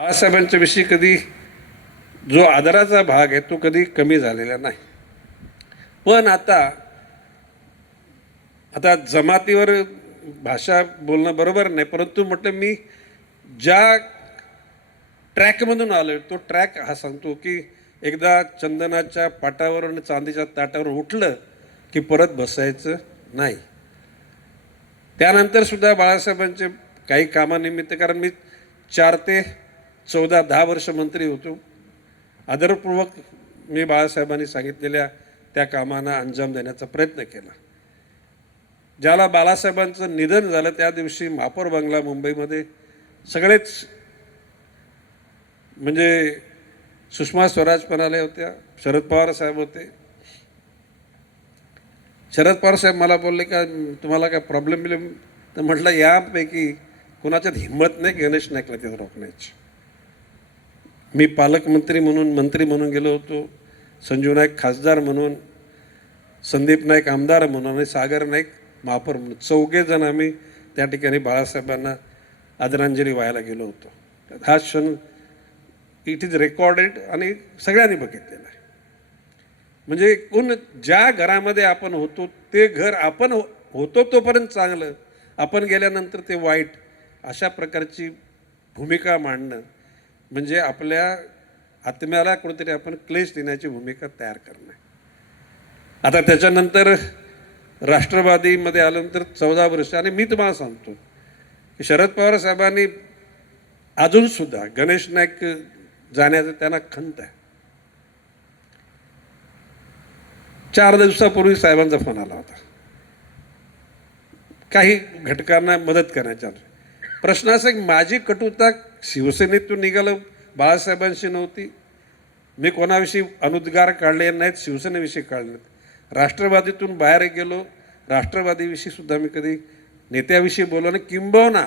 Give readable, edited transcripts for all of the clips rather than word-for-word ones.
बाळासाहेबांच्या विषयी कधी जो आदराचा भाग आहे तो कधी कमी झालेला नाही. पण आता आता जमातीवर भाषा बोलणं बरोबर नाही, परंतु म्हटलं मी ज्या ट्रॅकमधून आलोय तो ट्रॅक हा सांगतो की एकदा चंदनाच्या पाटावर आणि चांदीच्या ताटावर उठलं की परत बसायचं नाही. त्यानंतर सुद्धा बाळासाहेबांचे काही कामानिमित्त, कारण मी 4 ते 14 10 वर्ष मंत्री होतो, आदरपूर्वक मी बाळासाहेबांनी सांगितलेल्या त्या कामांना अंजाम देण्याचा प्रयत्न केला. ज्याला बाळासाहेबांचं निधन झालं त्या दिवशी महापौर बंगला मुंबईमध्ये सगळेच, म्हणजे सुषमा स्वराज पण आल्या होत्या, शरद पवार साहेब होते. शरद पवार साहेब मला बोलले का तुम्हाला काय प्रॉब्लेम बिलेम, तर म्हटलं यापैकी कुणाच्यात हिंमत नाही गणेश नाईकला तिथं रोखण्याची. मी पालकमंत्री म्हणून, मंत्री म्हणून गेलो होतो, संजू नाईक खासदार म्हणून, संदीप नाईक आमदार म्हणून आणि सागर नाईक महापौर म्हणून, 4घे जण आम्ही त्या ठिकाणी बाळासाहेबांना आदरांजली व्हायला गेलो होतो. हा क्षण इट इज रेकॉर्डेड आणि सगळ्यांनी बघितलेला आहे. म्हणजे ज्या घरामध्ये आपण होतो ते घर आपण होतो तोपर्यंत चांगलं, आपण गेल्यानंतर ते वाईट, अशा प्रकारची भूमिका मांडणं म्हणजे आपल्या आत्म्याला कुठेतरी आपण क्लेश देण्याची भूमिका तयार करणं. आता त्याच्यानंतर राष्ट्रवादीमध्ये आल्यानंतर 14 वर्ष, आणि मी तुम्हाला सांगतो की शरद पवार साहेबांनी अजूनसुद्धा गणेश नाईक जाण्याचं त्यांना खंत आहे. 4 दिवसापूर्वी साहेबांचा फोन आला होता काही घटकांना मदत करण्याचा. प्रश्न असा की माझी कटुता शिवसेनेतून निघालं, बाळासाहेबांशी नव्हती. मी कोणाविषयी अनुद्गार काढले नाहीत, शिवसेनेविषयी काढले नाहीत. राष्ट्रवादीतून बाहेर गेलो, राष्ट्रवादीविषयी सुद्धा मी कधी नेत्याविषयी बोललो नाही. किंबहुना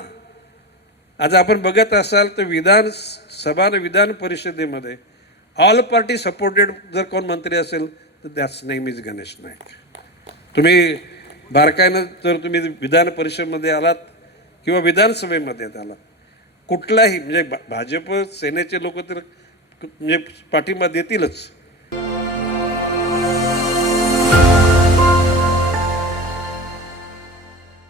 आज आपण बघत असाल तर विधानसभा आणि विधान परिषदेमध्ये ऑल पार्टी सपोर्टेड जर कोण मंत्री असेल तर that's name is Ganesh Naik. तुम्ही बारकाईनं जर तुम्ही विधान परिषदेमध्ये आलात किंवा विधानसभेमध्ये आलात, कुठलाही म्हणजे भाजप सेनेचे लोक तर म्हणजे पाठिंबा देतीलच,